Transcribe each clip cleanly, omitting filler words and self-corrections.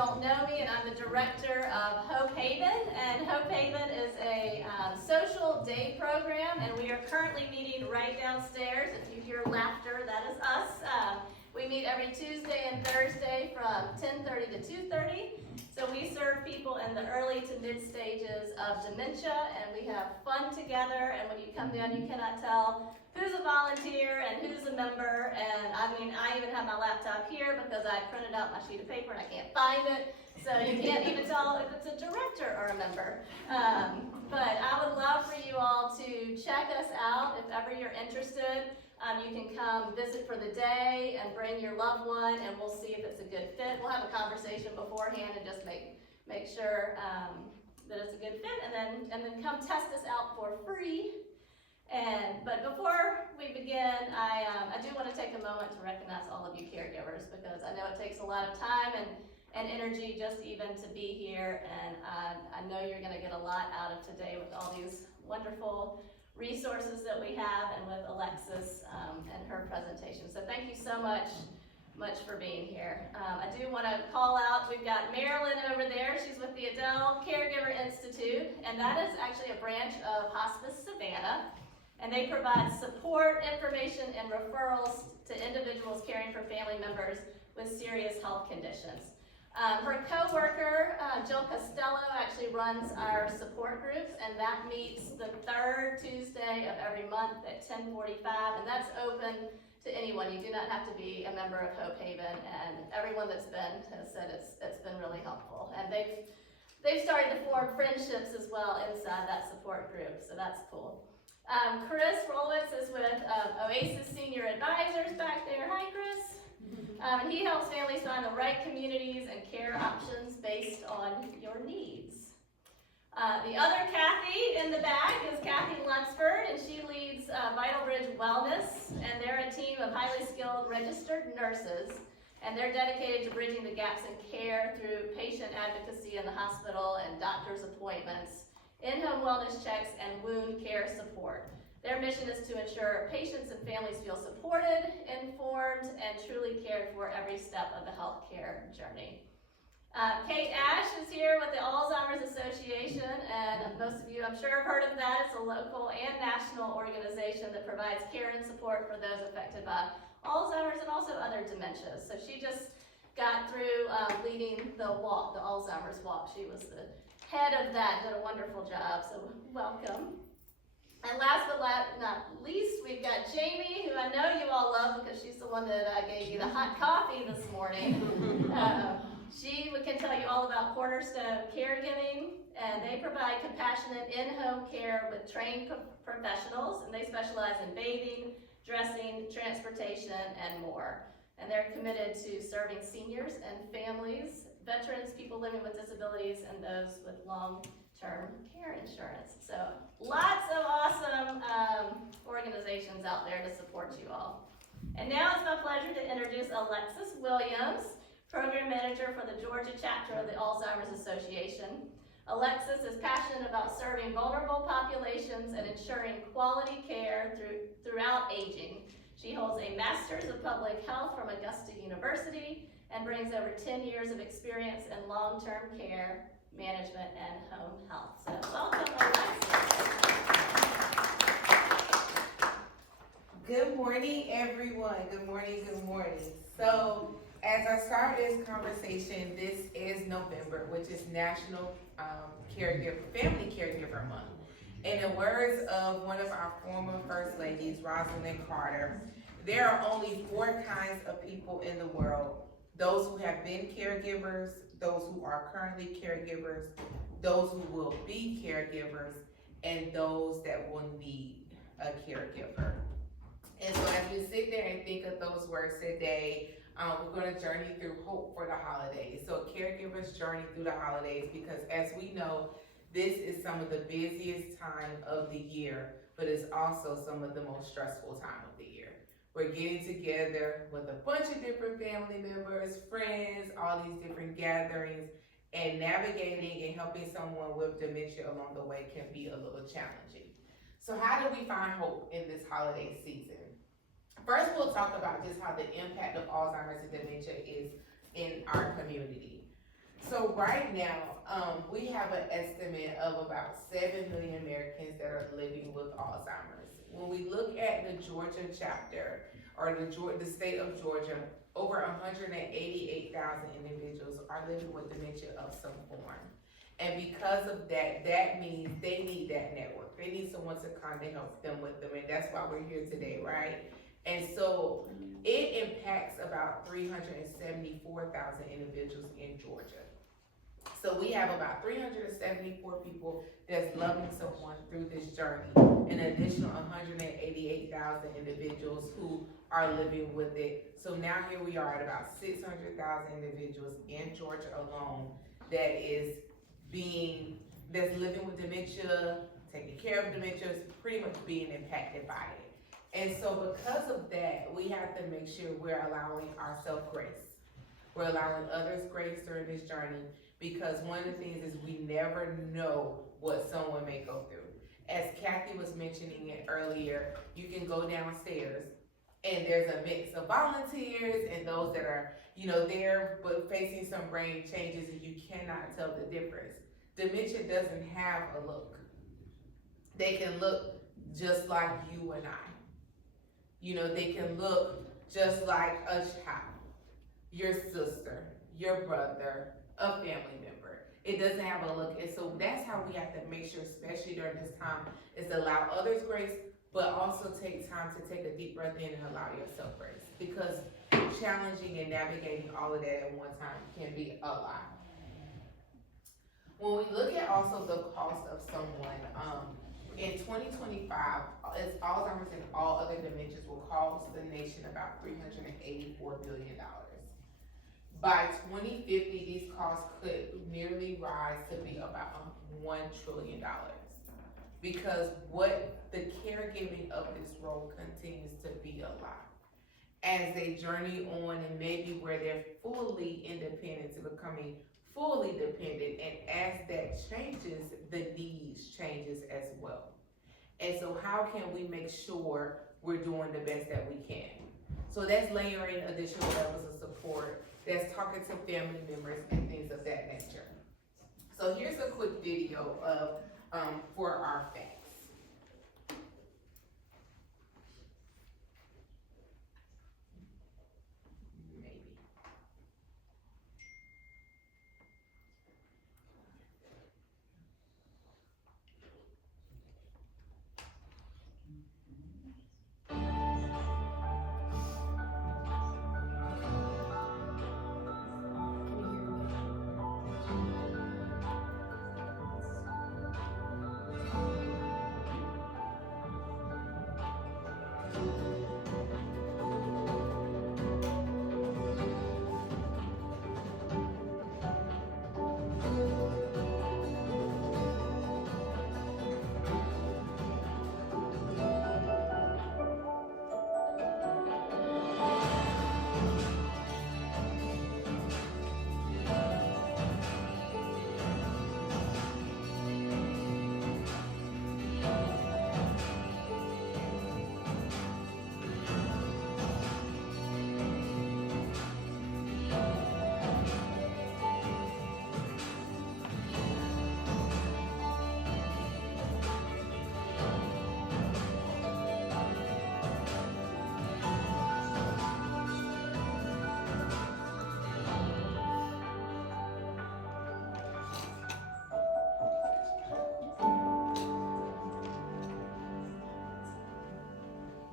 don't know me, and I'm the director of Hope Haven, and Hope Haven is a social day program, and we are currently meeting right downstairs. If you hear laughter, that is us. We meet every Tuesday and Thursday from 10:30 to 2:30. So we serve people in the early to mid stages of dementia, and we have fun together, and when you come down, you cannot tell who's a volunteer and who's a member. And I mean, I even have my laptop here because I printed out my sheet of paper and I can't find it, so you can't even tell if it's a director or a member. But I would love for you all to check us out if ever you're interested. You can come visit for the day and bring your loved one, and we'll see if it's a good fit. We'll have a conversation beforehand and just make sure that it's a good fit, and then come test us out for free. But before we begin, I do want to take a moment to recognize all of you caregivers, because I know it takes a lot of time and energy just even to be here, and I know you're going to get a lot out of today with all these wonderful resources that we have, and with Alexis and her presentation. So thank you so much for being here. I do want to call out, we've got Marilyn over there. She's with the Adele Caregiver Institute, and that is actually a branch of Hospice Savannah. And they provide support, information, and referrals to individuals caring for family members with serious health conditions. Her co-worker, Jill Costello, actually runs our support groups, and that meets the third Tuesday of every month at 10:45, and that's open to anyone. You do not have to be a member of Hope Haven, and everyone that's been has said it's been really helpful. And they've started to form friendships as well inside that support group, so that's cool. Chris Rolwitz is with Oasis Senior Advisors back there. Hi, Chris. And he helps families find the right communities and care options based on your needs. The other Kathy in the back is Kathy Lunsford, and she leads Vital Bridge Wellness, and they're a team of highly skilled registered nurses, and they're dedicated to bridging the gaps in care through patient advocacy in the hospital and doctor's appointments, in-home wellness checks, and wound care support. Their mission is to ensure patients and families feel supported, informed, and truly cared for every step of the healthcare journey. Kate Ash is here with the Alzheimer's Association, and most of you, I'm sure, have heard of that. It's a local and national organization that provides care and support for those affected by Alzheimer's and also other dementias. So she just got through leading the walk, the Alzheimer's walk. She was the head of that, did a wonderful job, so welcome. And last but not least, we've got Jamie, who I know you all love because she's the one that gave you the hot coffee this morning. She can tell you all about Cornerstone Caregiving, and they provide compassionate in-home care with trained professionals, and they specialize in bathing, dressing, transportation, and more. And they're committed to serving seniors and families, veterans, people living with disabilities, and those with long-term care insurance. So lots of awesome organizations out there to support you all. And now it's my pleasure to introduce Alexis Williams, Program Manager for the Georgia chapter of the Alzheimer's Association. Alexis is passionate about serving vulnerable populations and ensuring quality care throughout aging. She holds a Master's of Public Health from Augusta University and brings over 10 years of experience in long-term care, management, and home health. So welcome, Alexis. Good morning, everyone. Good morning, good morning. So as I start this conversation, this is November, which is National Family Caregiver Month. In the words of one of our former First Ladies, Rosalind Carter, there are only 4 kinds of people in the world: those who have been caregivers, those who are currently caregivers, those who will be caregivers, and those that will need a caregiver. And so as we sit there and think of those words today, we're going to journey through hope for the holidays. So caregivers journey through the holidays because, as we know, this is some of the busiest time of the year, but it's also some of the most stressful time of the year. We're getting together with a bunch of different family members, friends, all these different gatherings, and navigating and helping someone with dementia along the way can be a little challenging. So how do we find hope in this holiday season? First, we'll talk about just how the impact of Alzheimer's and dementia is in our community. So right now, we have an estimate of about 7 million Americans that are living with Alzheimer's. When we look at the Georgia chapter, or the state of Georgia, over 188,000 individuals are living with dementia of some form. And because of that, that means they need that network. They need someone to kind of help them with them, and that's why we're here today, right? And so it impacts about 374,000 individuals in Georgia. So we have about 374 people that's loving someone through this journey, an additional 188,000 individuals who are living with it. So now here we are at about 600,000 individuals in Georgia alone that's living with dementia, taking care of dementia, pretty much being impacted by it. And so because of that, we have to make sure we're allowing ourselves grace. We're allowing others grace during this journey, because one of the things is we never know what someone may go through. As Kathy was mentioning it earlier, you can go downstairs and there's a mix of volunteers and those that are, there but facing some brain changes, and you cannot tell the difference. Dementia doesn't have a look. They can look just like you and I. They can look just like a child, your sister, your brother, a family member. It doesn't have a look. And so that's how we have to make sure, especially during this time, is to allow others grace, but also take time to take a deep breath in and allow yourself grace. Because challenging and navigating all of that at one time can be a lot. When we look at also the cost of someone, in 2025, Alzheimer's and all other dementias will cost the nation about $384 billion. By 2050, these costs could nearly rise to be about $1 trillion. Because what the caregiving of this role continues to be a lot. As they journey on and maybe where they're fully independent to becoming fully dependent, and as that changes, the needs changes as well. And so how can we make sure we're doing the best that we can? So that's layering additional levels of support, that's talking to family members and things of that nature. So here's a quick video of for our facts.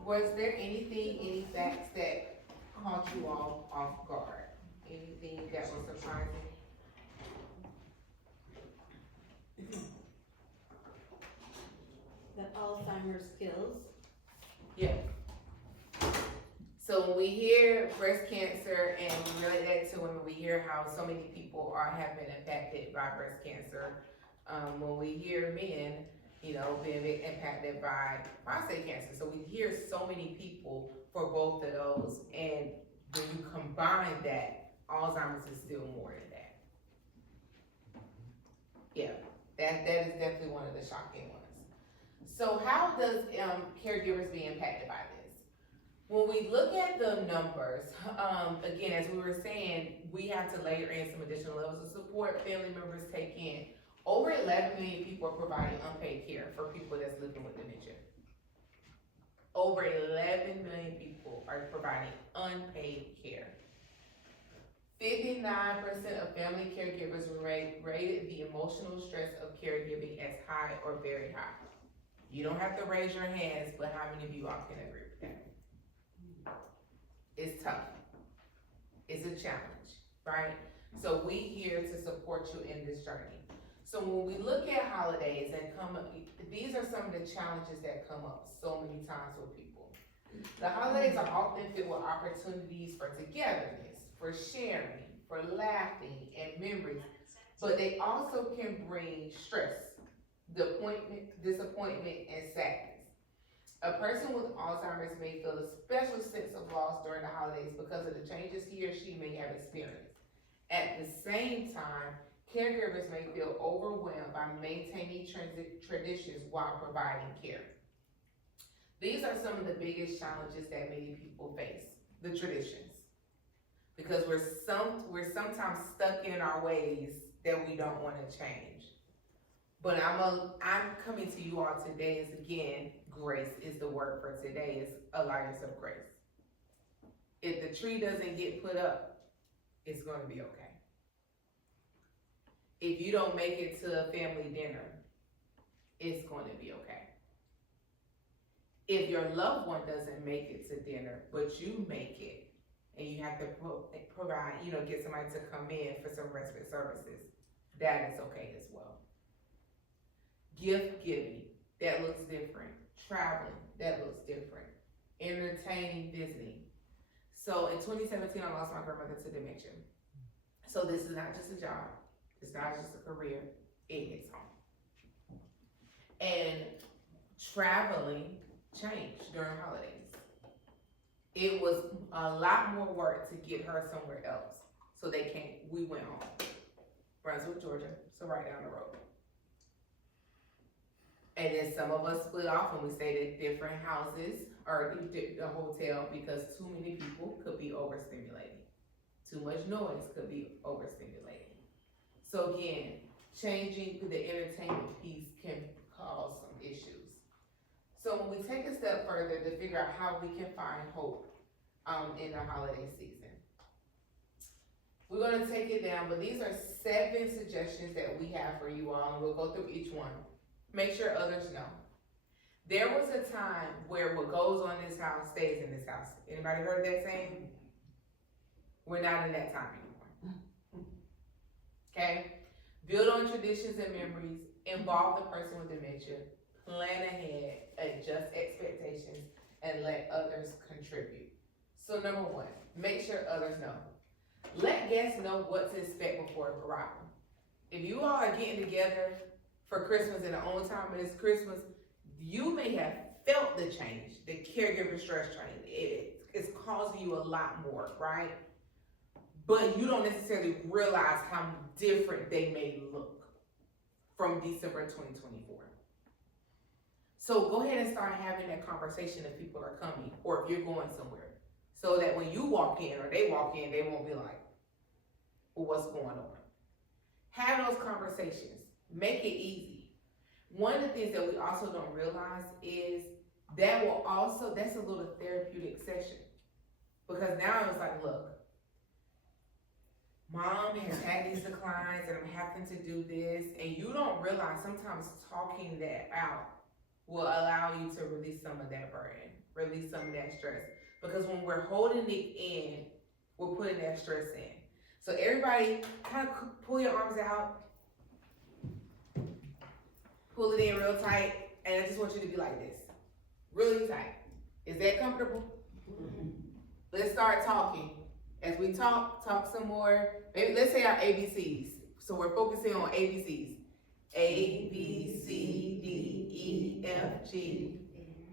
Was there any facts that caught you all off guard? Anything that was surprising? The Alzheimer's skills. Yeah. So when we hear breast cancer and we relate that to women, we hear how so many people have been impacted by breast cancer. When we hear men, being impacted by prostate cancer. So we hear so many people for both of those, and when you combine that, Alzheimer's is still more than that. Yeah, that is definitely one of the shocking ones. So how does caregivers be impacted by this? When we look at the numbers, again, as we were saying, we have to layer in some additional levels of support family members take in. Over 11 million people are providing unpaid care for people that's living with dementia. Over 11 million people are providing unpaid care. 59% of family caregivers rated the emotional stress of caregiving as high or very high. You don't have to raise your hands, but how many of you all can agree with that? It's tough. It's a challenge, right? So we here to support you in this journey. So when we look at holidays these are some of the challenges that come up so many times with people. The holidays are often filled with opportunities for togetherness, for sharing, for laughing and memories, but they also can bring stress, disappointment, and sadness. A person with Alzheimer's may feel a special sense of loss during the holidays because of the changes he or she may have experienced. At the same time, caregivers may feel overwhelmed by maintaining traditions while providing care. These are some of the biggest challenges that many people face, the traditions. Because we're sometimes stuck in our ways that we don't want to change. But I'm coming to you all today is again, grace is the word for today, is alliance of grace. If the tree doesn't get put up, it's going to be okay. If you don't make it to a family dinner, it's going to be okay. If your loved one doesn't make it to dinner, but you make it, and you have to provide, get somebody to come in for some respite services, that is okay as well. Gift giving, that looks different. Traveling, that looks different. Entertaining, visiting. So in 2017, I lost my grandmother to dementia. So this is not just a job. It's not just a career. It hits home. And traveling changed during holidays. It was a lot more work to get her somewhere else. So we went home. Brunswick, Georgia, so right down the road. And then some of us split off and we stayed at different houses or the hotel because too many people could be overstimulated. Too much noise could be overstimulating. So again, changing the entertainment piece can cause some issues. So when we take a step further to figure out how we can find hope in the holiday season, we're going to take it down, but these are 7 suggestions that we have for you all, and we'll go through each one. Make sure others know. There was a time where what goes on in this house stays in this house. Anybody heard that saying? We're not in that time anymore. Okay? Build on traditions and memories. Involve the person with dementia. Plan ahead. Adjust expectations. And let others contribute. So number 1, make sure others know. Let guests know what to expect before arrival. If you all are getting together for Christmas and the only time it is Christmas, you may have felt the change, the caregiver stress change. It's causing you a lot more, right? But you don't necessarily realize how different they may look from December 2024. So go ahead and start having that conversation if people are coming or if you're going somewhere. So that when you walk in or they walk in, they won't be like, well, what's going on? Have those conversations. Make it easy. One of the things that we also don't realize is that's a little therapeutic session. Because now it's like, look, Mom has had these declines and I'm having to do this. And you don't realize sometimes talking that out will allow you to release some of that burden, release some of that stress. Because when we're holding it in, we're putting that stress in. So everybody kind of pull your arms out, pull it in real tight, and I just want you to be like this, really tight. Is that comfortable? Mm-hmm. Let's start talking. As we talk some more. Maybe let's say our ABCs. So we're focusing on ABCs. A, B, C, D, E, F, G,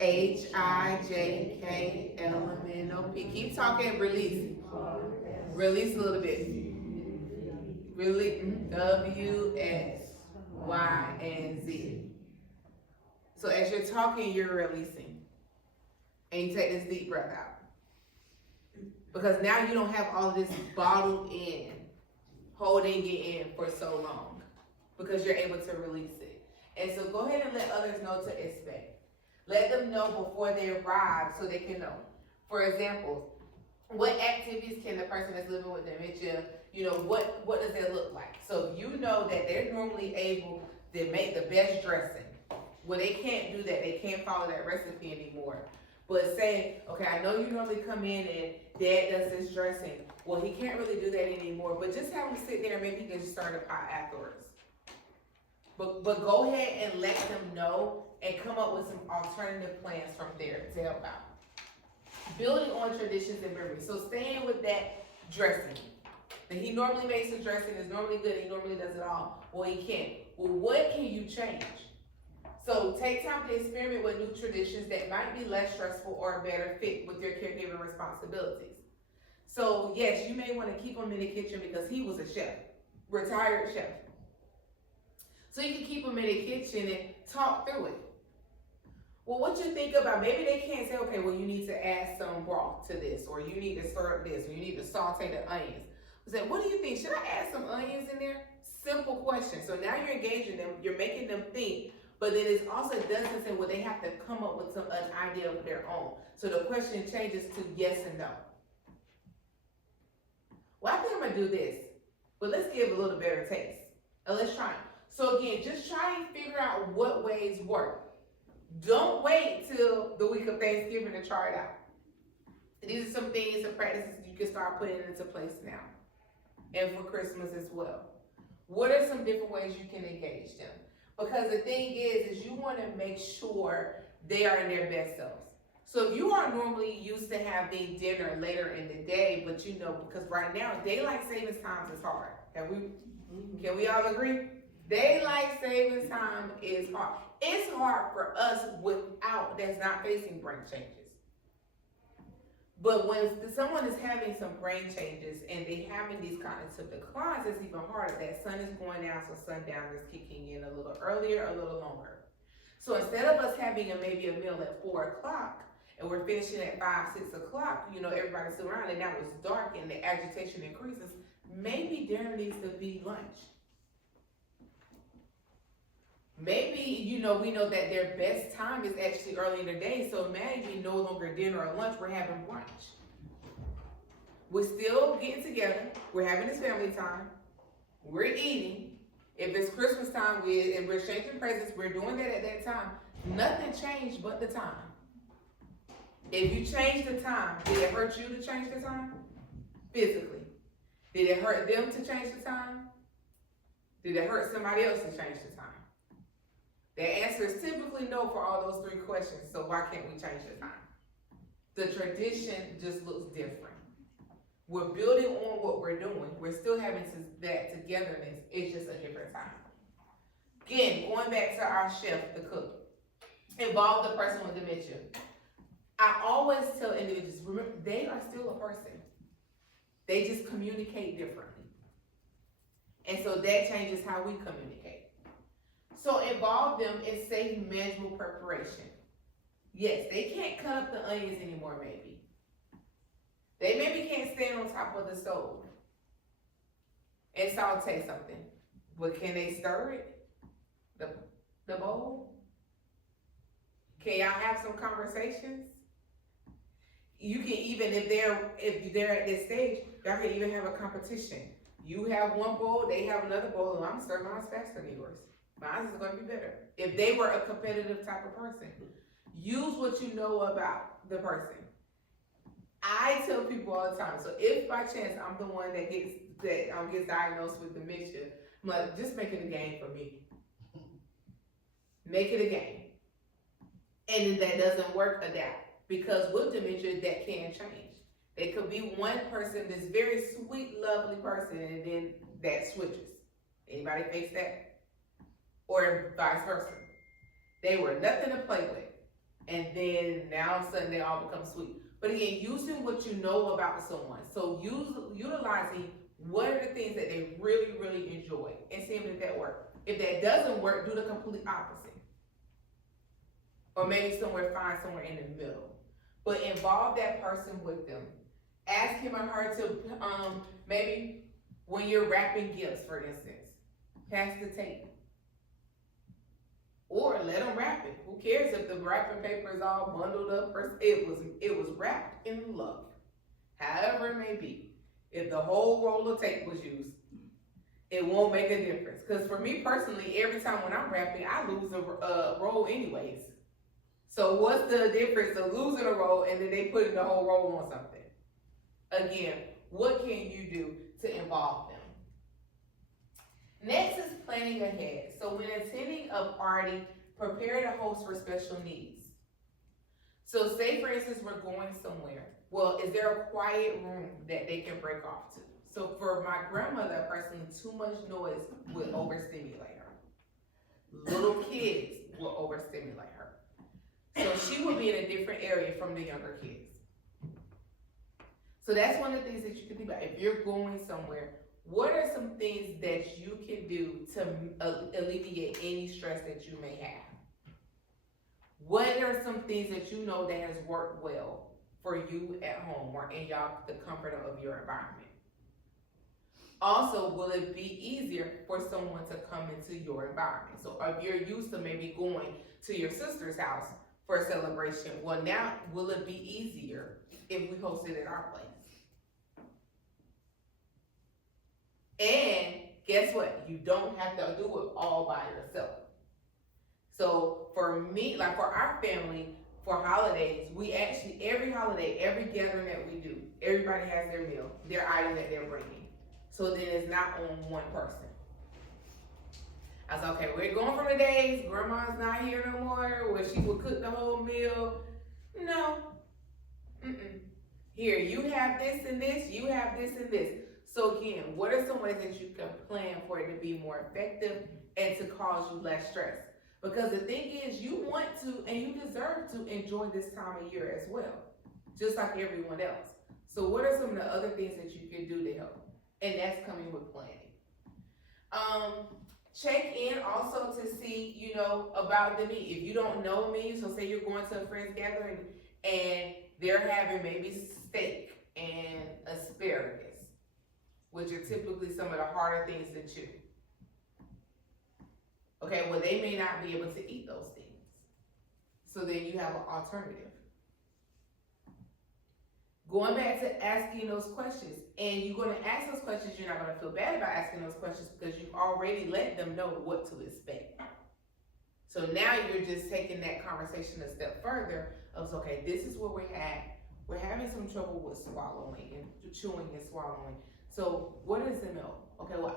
H, I, J, K, L, M, N, O, P. Keep talking, release. Release a little bit. Release, W, X, Y, and Z. So as you're talking, you're releasing. And you take this deep breath out. Because now you don't have all of this bottled in, holding it in for so long, because you're able to release it. And so go ahead and let others know to expect. Let them know before they arrive so they can know. For example, what activities can the person that's living with dementia, what does that look like? So if you know that they're normally able to make the best dressing, well, they can't do that. They can't follow that recipe anymore. But say, okay, I know you normally come in and Dad does this dressing. Well, he can't really do that anymore, but just have him sit there and maybe he can just stir the pot afterwards. But go ahead and let them know and come up with some alternative plans from there to help out. Building on traditions and memories. So staying with that dressing. And he normally makes the dressing, it's normally good, he normally does it all. Well, he can't. Well, what can you change? So take time to experiment with new traditions that might be less stressful or a better fit with your caregiving responsibilities. So yes, you may want to keep him in the kitchen because he was a chef, retired chef. So you can keep him in the kitchen and talk through it. Well, what you think about, maybe they can't say, okay, well, you need to add some broth to this, or you need to stir up this, or you need to saute the onions. I said, what do you think? Should I add some onions in there? Simple question. So now you're engaging them, you're making them think, but then it also doesn't say, well, they have to come up with an idea of their own. So the question changes to yes and no. Well, I think I'm gonna do this, but let's give a little better taste. And let's try it. So again, just try and figure out what ways work. Don't wait till the week of Thanksgiving to try it out. These are some things and practices you can start putting into place now. And for Christmas as well. What are some different ways you can engage them? Because the thing is you want to make sure they are in their best selves. So if you are normally used to having dinner later in the day, but because right now, daylight savings times is hard. Can we all agree? Daylight savings time is hard. It's hard for us that's not facing brain changes. But when someone is having some brain changes and they having these cognitive declines, it's even harder. That sun is going down, so sundown is kicking in a little earlier, a little longer. So instead of us having maybe a meal at 4 o'clock and we're finishing at 5, 6 o'clock, everybody's still around and now it's dark and the agitation increases, maybe dinner needs to be lunch. Maybe, we know that their best time is actually early in the day, so maybe no longer dinner or lunch, we're having brunch. We're still getting together, we're having this family time, we're eating. If it's Christmas time and we're exchanging presents, we're doing that at that time. Nothing changed but the time. If you change the time, did it hurt you to change the time? Physically. Did it hurt them to change the time? Did it hurt somebody else to change the time? The answer is typically no for all those 3 questions, so why can't we change the time? The tradition just looks different. We're building on what we're doing. We're still having that togetherness. It's just a different time. Again, going back to our chef, the cook. Involve the person with dementia. I always tell individuals, remember, they are still a person. They just communicate differently. And so that changes how we communicate. So involve them in safe, manageable preparation. Yes, they can't cut up the onions anymore, maybe. They maybe can't stand on top of the stove and saute something. But can they stir it? The bowl? Can y'all have some conversations? You can even, if they're at this stage, y'all can even have a competition. You have one bowl, they have another bowl, and I'm gonna stir mine faster than yours. Mine is gonna be better. If they were a competitive type of person, use what you know about the person. I tell people all the time, so if by chance I'm the one that gets diagnosed with dementia, I'm like, just make it a game for me. Make it a game. And if that doesn't work, adapt. Because with dementia, that can change. There could be one person that's very sweet, lovely person, and then that switches. Anybody face that? Or vice versa. They were nothing to play with. And then now all of a sudden they all become sweet. But again, using what you know about someone. So utilizing what are the things that they really, really enjoy and seeing if that works. If that doesn't work, do the complete opposite. Or maybe find somewhere in the middle. But involve that person with them. Ask him or her to, maybe when you're wrapping gifts, for instance, pass the tape. Or let them wrap it. Who cares if the wrapping paper is all bundled up? It was wrapped in love. However it may be. If the whole roll of tape was used, it won't make a difference. Because for me personally, every time when I'm wrapping, I lose a roll anyways. So what's the difference of losing a roll and then they putting the whole roll on something? Again, what can you do to involve them? Next is planning ahead. So when attending a party, prepare to host for special needs. So say for instance, we're going somewhere. Well, is there a quiet room that they can break off to? So for my grandmother personally, too much noise would overstimulate her. Little kids will overstimulate her. So she would be in a different area from the younger kids. So that's one of the things that you can think about. If you're going somewhere, what are some things that you can do to alleviate any stress that you may have? What are some things that you know that has worked well for you at home or in the comfort of your environment? Also, will it be easier for someone to come into your environment? So if you're used to maybe going to your sister's house for a celebration, well now, will it be easier if we host it at our place? And guess what? You don't have to do it all by yourself. So for me, like for our family, for holidays, we actually, every holiday, every gathering that we do, everybody has their meal, their item that they're bringing. So then it's not on one person. I was okay, we're going from the days, grandma's not here no more, where she would cook the whole meal. No. Here, you have this and this, you have this and this. So again, what are some ways that you can plan for it to be more effective and to cause you less stress? Because the thing is, you want to and you deserve to enjoy this time of year as well, just like everyone else. So what are some of the other things that you can do to help? And that's coming with planning. Check in also to see, about the meat. If you don't know me, so say you're going to a friend's gathering and they're having maybe steak and asparagus, which are typically some of the harder things to chew. Okay, well they may not be able to eat those things. So then you have an alternative. Going back to asking those questions, and you're going to ask those questions, you're not going to feel bad about asking those questions because you've already let them know what to expect. So now you're just taking that conversation a step further of, okay, this is where we're at. We're having some trouble with swallowing and chewing and swallowing. So what is the no? Okay, well,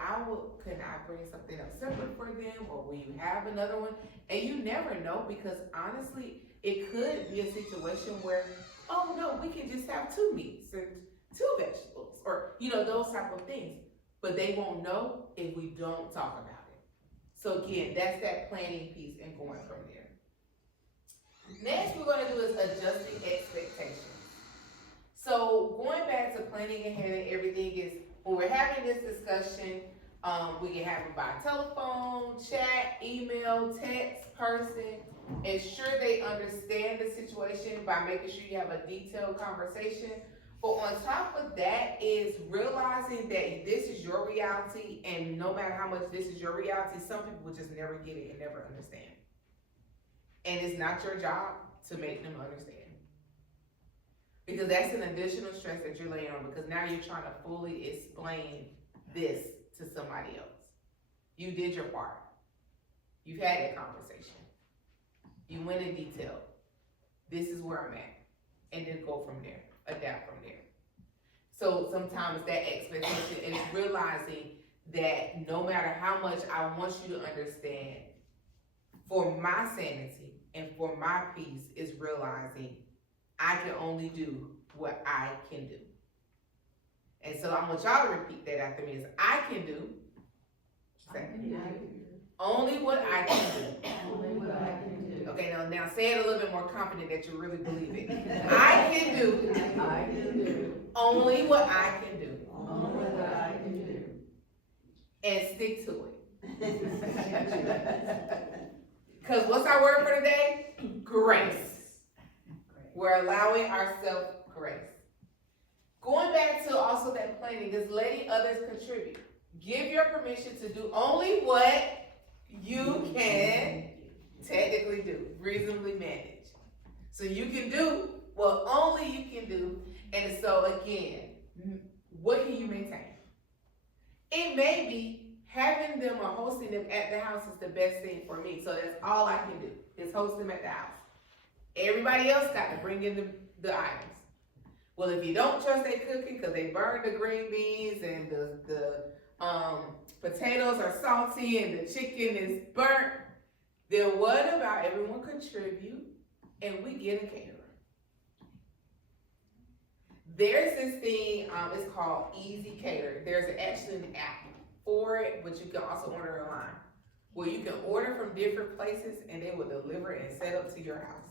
can I bring something else separate for them, or will you have another one? And you never know, because honestly, it could be a situation where, oh no, we can just have 2 meats and 2 vegetables, or those type of things. But they won't know if we don't talk about it. So again, that's that planning piece and going from there. Next, we're going to do is adjusting expectations. So going back to planning ahead and everything is, when we're having this discussion, we can have it by telephone, chat, email, text, person. Ensure they understand the situation by making sure you have a detailed conversation. But on top of that is realizing that this is your reality, and no matter how much this is your reality, some people just never get it and never understand. And it's not your job to make them understand. Because that's an additional stress that you're laying on, because now you're trying to fully explain this to somebody else. You did your part. You've had that conversation. You went in detail. This is where I'm at. And then go from there. Adapt from there. So sometimes that expectation is realizing that no matter how much I want you to understand, for my sanity and for my peace is realizing I can only do what I can do. And so I want y'all to repeat that after me. Is I can do. Only what I can do. Only what I can do. Okay, now say it a little bit more confident that you really believe it. I can do. I can do. Only what I can do. Only what I can do. And stick to it. Because what's our word for today? Grace. We're allowing ourselves grace. Going back to also that planning is letting others contribute. Give your permission to do only what you can technically do, reasonably manage. So you can do what only you can do. And so again, what can you maintain? It may be having them or hosting them at the house is the best thing for me. So that's all I can do is host them at the house. Everybody else got to bring in the items. Well, if you don't trust their cooking because they burned the green beans and the potatoes are salty and the chicken is burnt, then what about everyone contribute and we get a caterer? There's this thing, it's called Easy Cater. There's actually an app for it, but you can also order online, where you can order from different places and they will deliver and set up to your house.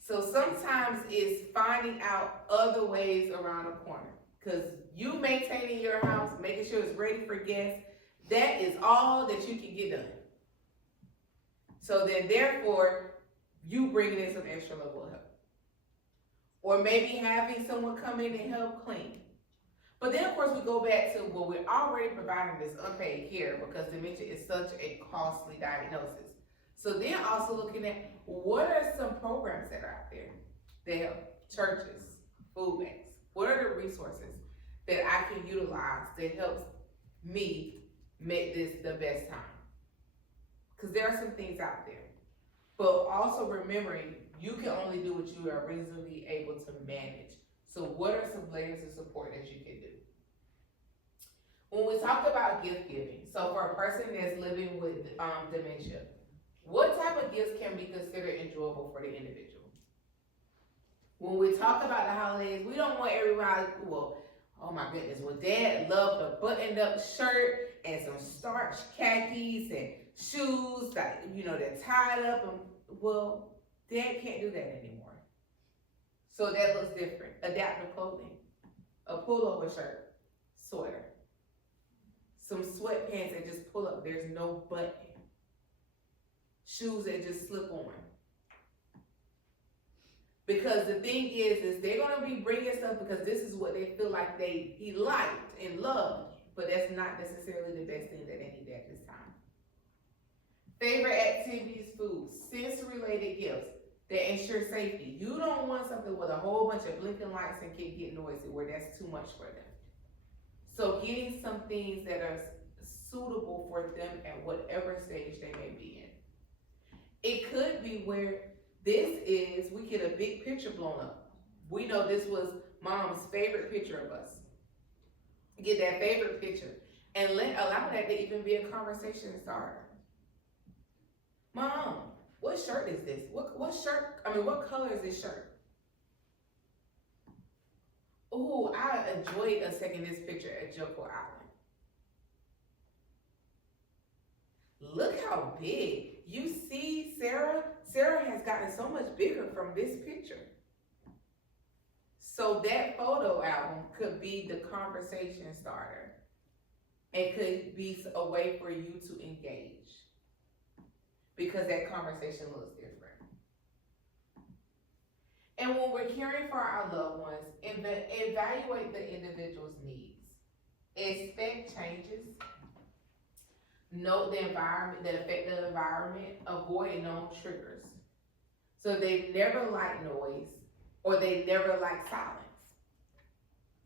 So sometimes it's finding out other ways around the corner, because you maintaining your house, making sure it's ready for guests, that is all that you can get done. So then therefore, you bringing in some extra level of help. Or maybe having someone come in and help clean. But then of course we go back to, well, we're already providing this unpaid care because dementia is such a costly diagnosis. So then also looking at what are some programs that are out there that help churches, food banks, what are the resources that I can utilize that helps me make this the best time? Because there are some things out there. But also remembering you can only do what you are reasonably able to manage. So what are some layers of support that you can do? When we talk about gift giving, so for a person that's living with dementia, what type of gifts can be considered enjoyable for the individual? When we talk about the holidays, we don't want everybody, well, oh my goodness, well, Dad loved a buttoned up shirt and some starched khakis and shoes that, they're tied up. And, well, Dad can't do that anymore. So that looks different. Adaptive clothing, a pullover shirt, sweater, some sweatpants that just pull up, there's no button. Shoes that just slip on. Because the thing is they're gonna be bringing stuff because this is what they feel like he liked and loved, but that's not necessarily the best thing that they need at this time. Favorite activities, food, sensory-related gifts that ensure safety. You don't want something with a whole bunch of blinking lights and can get noisy where that's too much for them. So getting some things that are suitable for them at whatever stage they may be in. It could be where we get a big picture blown up. We know this was Mom's favorite picture of us. Get that favorite picture and allow that to even be a conversation starter. Mom, what shirt is this? What color is this shirt? Oh, I enjoyed us taking this picture at Joko Island. Look how big. You see Sarah? Sarah has gotten so much bigger from this picture. So that photo album could be the conversation starter. It could be a way for you to engage. Because that conversation looks different. And when we're caring for our loved ones, evaluate the individual's needs. Expect changes. Note the environment that affect the environment. Avoid known triggers. So they never like noise or they never like silence.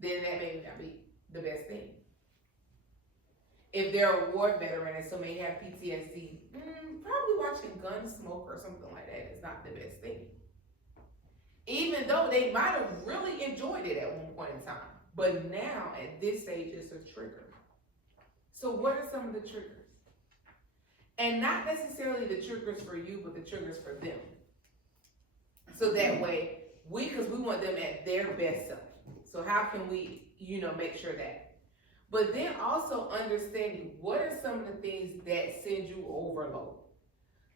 Then that may not be the best thing. If they're a war veteran and so may have PTSD, probably watching Gunsmoke or something like that is not the best thing. Even though they might have really enjoyed it at one point in time. But now, at this stage, it's a trigger. So what are some of the triggers? And not necessarily the triggers for you, but the triggers for them. So that way, because we want them at their best self. So how can we, make sure that? But then also understanding what are some of the things that send you overload.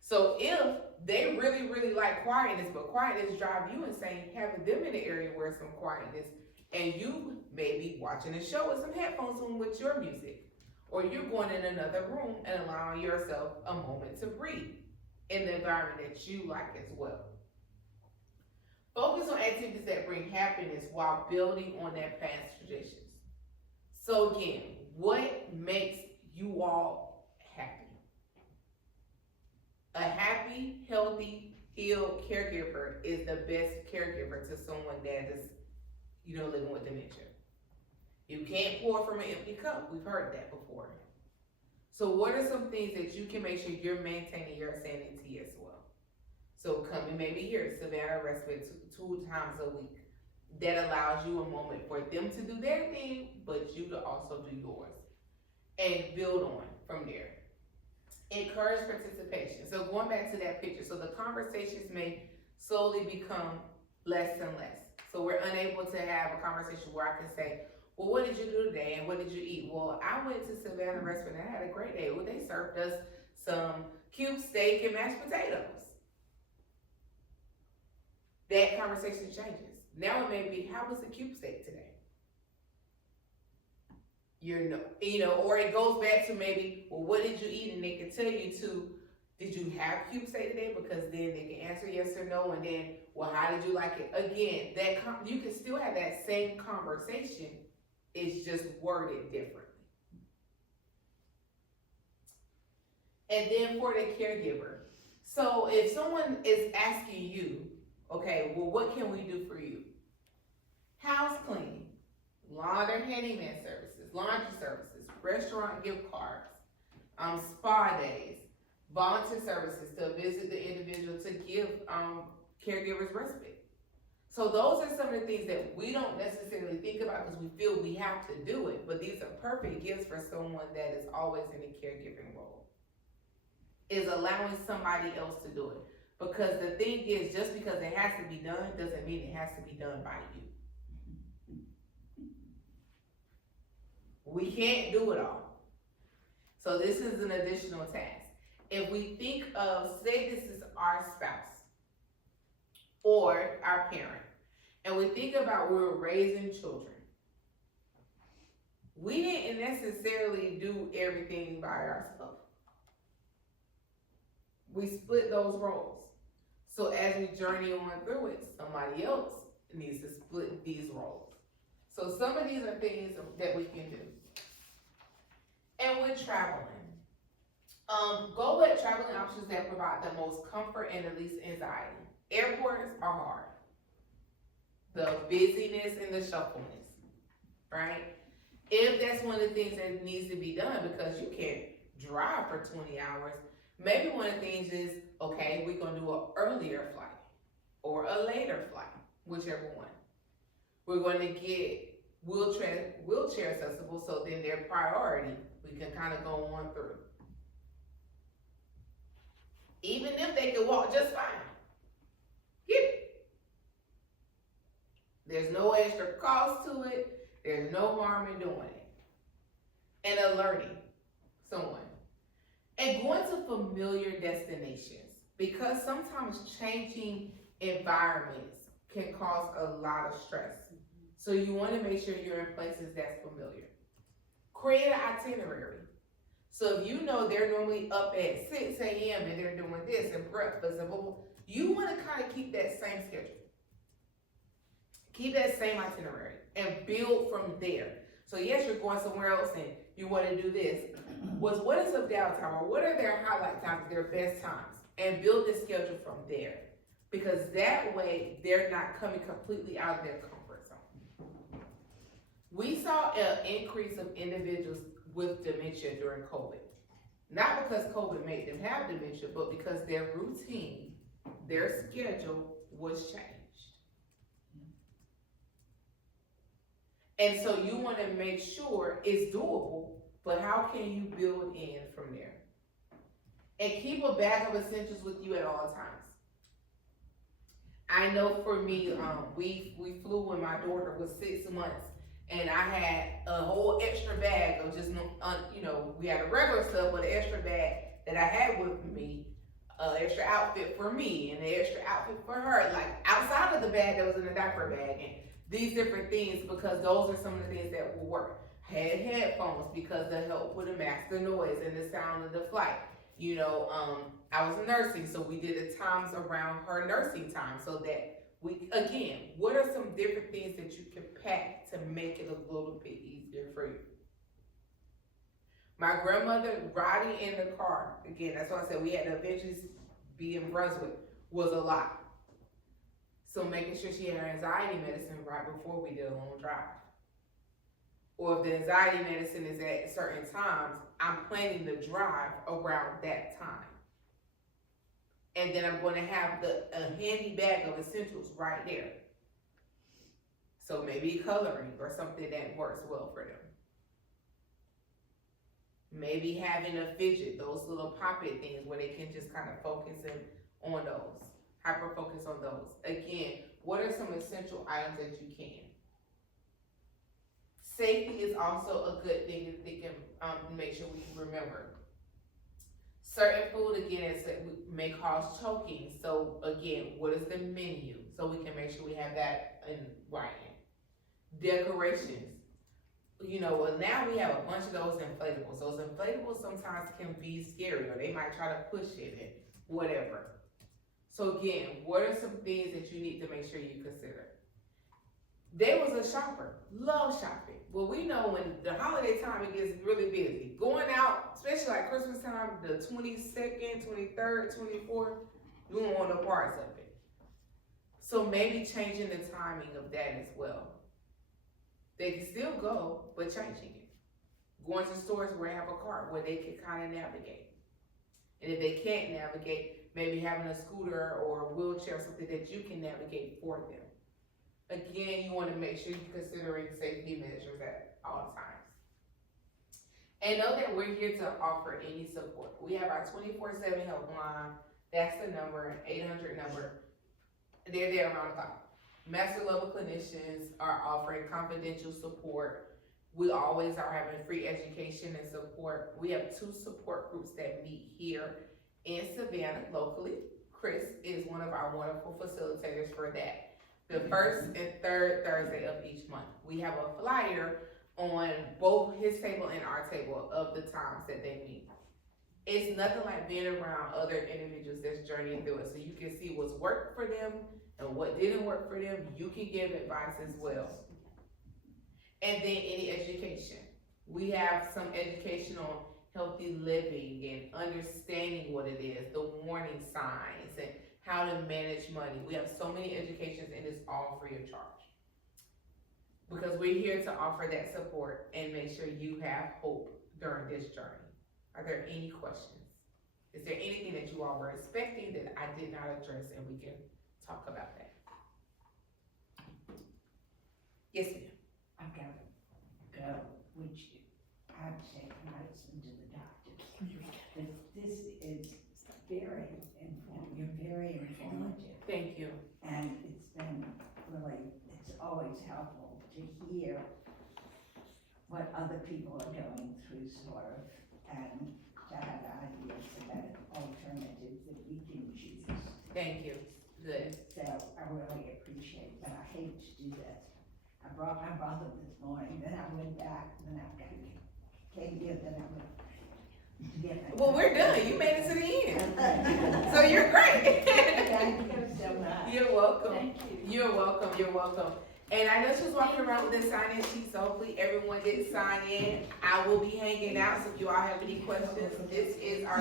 So if they really, really like quietness, but quietness drive you insane, having them in an area where some quietness, and you may be watching a show with some headphones on with your music, or you're going in another room and allowing yourself a moment to breathe in the environment that you like as well. Focus on activities that bring happiness while building on their past traditions. So again, what makes you all happy? A happy, healthy, healed caregiver is the best caregiver to someone that is, living with dementia. You can't pour from an empty cup. We've heard that before. So what are some things that you can make sure you're maintaining your sanity as well? So coming maybe here, Savannah respite two times a week. That allows you a moment for them to do their thing, but you to also do yours. And build on from there. Encourage participation. So going back to that picture, so the conversations may slowly become less and less. So we're unable to have a conversation where I can say, well, what did you do today and what did you eat? Well, I went to Savannah Restaurant and I had a great day. Well, they served us some cube steak and mashed potatoes. That conversation changes. Now it may be, how was the cube steak today? Or it goes back to maybe, well, what did you eat? And they can tell you to, did you have cube steak today? Because then they can answer yes or no, and then, well, how did you like it? Again, you can still have that same conversation. It's just worded differently. And then for the caregiver, so if someone is asking you, okay, well, what can we do for you? House cleaning, laundry handyman services, laundry services, restaurant gift cards, spa days, volunteer services to visit the individual to give caregivers respite. So those are some of the things that we don't necessarily think about because we feel we have to do it, but these are perfect gifts for someone that is always in a caregiving role. Is allowing somebody else to do it. Because the thing is, just because it has to be done doesn't mean it has to be done by you. We can't do it all. So this is an additional task. If we think of, say this is our spouse or our parent, and we think about we're raising children, we didn't necessarily do everything by ourselves. We split those roles. So as we journey on through it, somebody else needs to split these roles. So some of these are things that we can do. And with traveling, go with traveling options that provide the most comfort and the least anxiety. Airports are hard. The busyness and the shuffleness, right? If that's one of the things that needs to be done because you can't drive for 20 hours, maybe one of the things is, okay, we're going to do an earlier flight or a later flight, whichever one. We're going to get wheelchair accessible, so then their priority, we can kind of go on through. Even if they can walk just fine, get it. There's no extra cost to it. There's no harm in doing it. And alerting someone. And going to familiar destinations, because sometimes changing environments can cause a lot of stress. So you want to make sure you're in places that's familiar. Create an itinerary. So if you know they're normally up at 6 a.m. and they're doing this and breakfast and blah, blah, you want to kind of keep that same schedule. Keep that same itinerary and build from there. So yes, you're going somewhere else and you want to do this. What is some downtime, or what are their highlight times, their best times? And build the schedule from there. Because that way, they're not coming completely out of their comfort zone. We saw an increase of individuals with dementia during COVID. Not because COVID made them have dementia, but because their routine, their schedule was changed. And so you want to make sure it's doable, but how can you build in from there? And keep a bag of essentials with you at all times. I know for me, we flew when my daughter was 6 months, and I had a whole extra bag of just, we had a regular stuff, but an extra bag that I had with me, an extra outfit for me, and an extra outfit for her, like outside of the bag that was in the diaper bag, and these different things, because those are some of the things that will work. Had headphones because they help with the mask the noise and the sound of the flight. I was nursing, so we did the times around her nursing time so that What are some different things that you can pack to make it a little bit easier for you? My grandmother riding in the car, again, that's why I said we had to eventually be in Brunswick, was a lot. So making sure she had her anxiety medicine right before we did a long drive. Or if the anxiety medicine is at certain times, I'm planning the drive around that time. And then I'm going to have a handy bag of essentials right there. So maybe coloring or something that works well for them. Maybe having a fidget, those little pop-it things where they can just kind of focus in on those, hyper-focus on those. Again, what are some essential items that you can? Safety is also a good thing that they can make sure we remember. Certain food, again, may cause choking. So again, what is the menu? So we can make sure we have that in writing. Decorations. You know, well, now we have a bunch of those inflatables. Those inflatables sometimes can be scary, or they might try to push it and whatever. So again, what are some things that you need to make sure you consider? There was a shopper, love shopping. Well, we know when the holiday time, it gets really busy. Going out, especially like Christmas time, the 22nd, 23rd, 24th, we don't want no parts of it. So maybe changing the timing of that as well. They can still go, but changing it. Going to stores where they have a cart where they can kind of navigate. And if they can't navigate, maybe having a scooter or a wheelchair, something that you can navigate for them. Again, you want to make sure you're considering safety measures at all times. And know that we're here to offer any support. We have our 24/7 helpline. That's the number, 800 number. They're there around the clock. Master level clinicians are offering confidential support. We always are having free education and support. We have 2 support groups that meet here in Savannah locally. Chris is one of our wonderful facilitators for that. The first and third Thursday of each month. We have a flyer on both his table and our table of the times that they meet. It's nothing like being around other individuals that's journeying through it, so you can see what's worked for them and what didn't work for them. You can give advice as well. And then any education. We have some education on healthy living and understanding what it is, the warning signs, and how to manage money. We have so many educations, and it's all free of charge. Because we're here to offer that support and make sure you have hope during this journey. Are there any questions? Is there anything that you all were expecting that I did not address, and we can talk about that? Yes, ma'am. I've got to go, which I've taken medicine to the doctor. But this is very informative, you're very informative. Thank you. And it's been really, it's always helpful to hear what other people are going through, sort of, and to have ideas about alternatives that we can choose. Thank you. Good. So I really appreciate it, but I hate to do this. I brought my brother this morning, then I went back, then I came here, then I went to get my. Well, we're done. You made it to the end. So you're great. Thank you so much. You're welcome. Thank you. You're welcome. You're welcome. And I know she was walking around with a sign-in sheet, so hopefully everyone did sign in. I will be hanging out, so if you all have any questions, this is our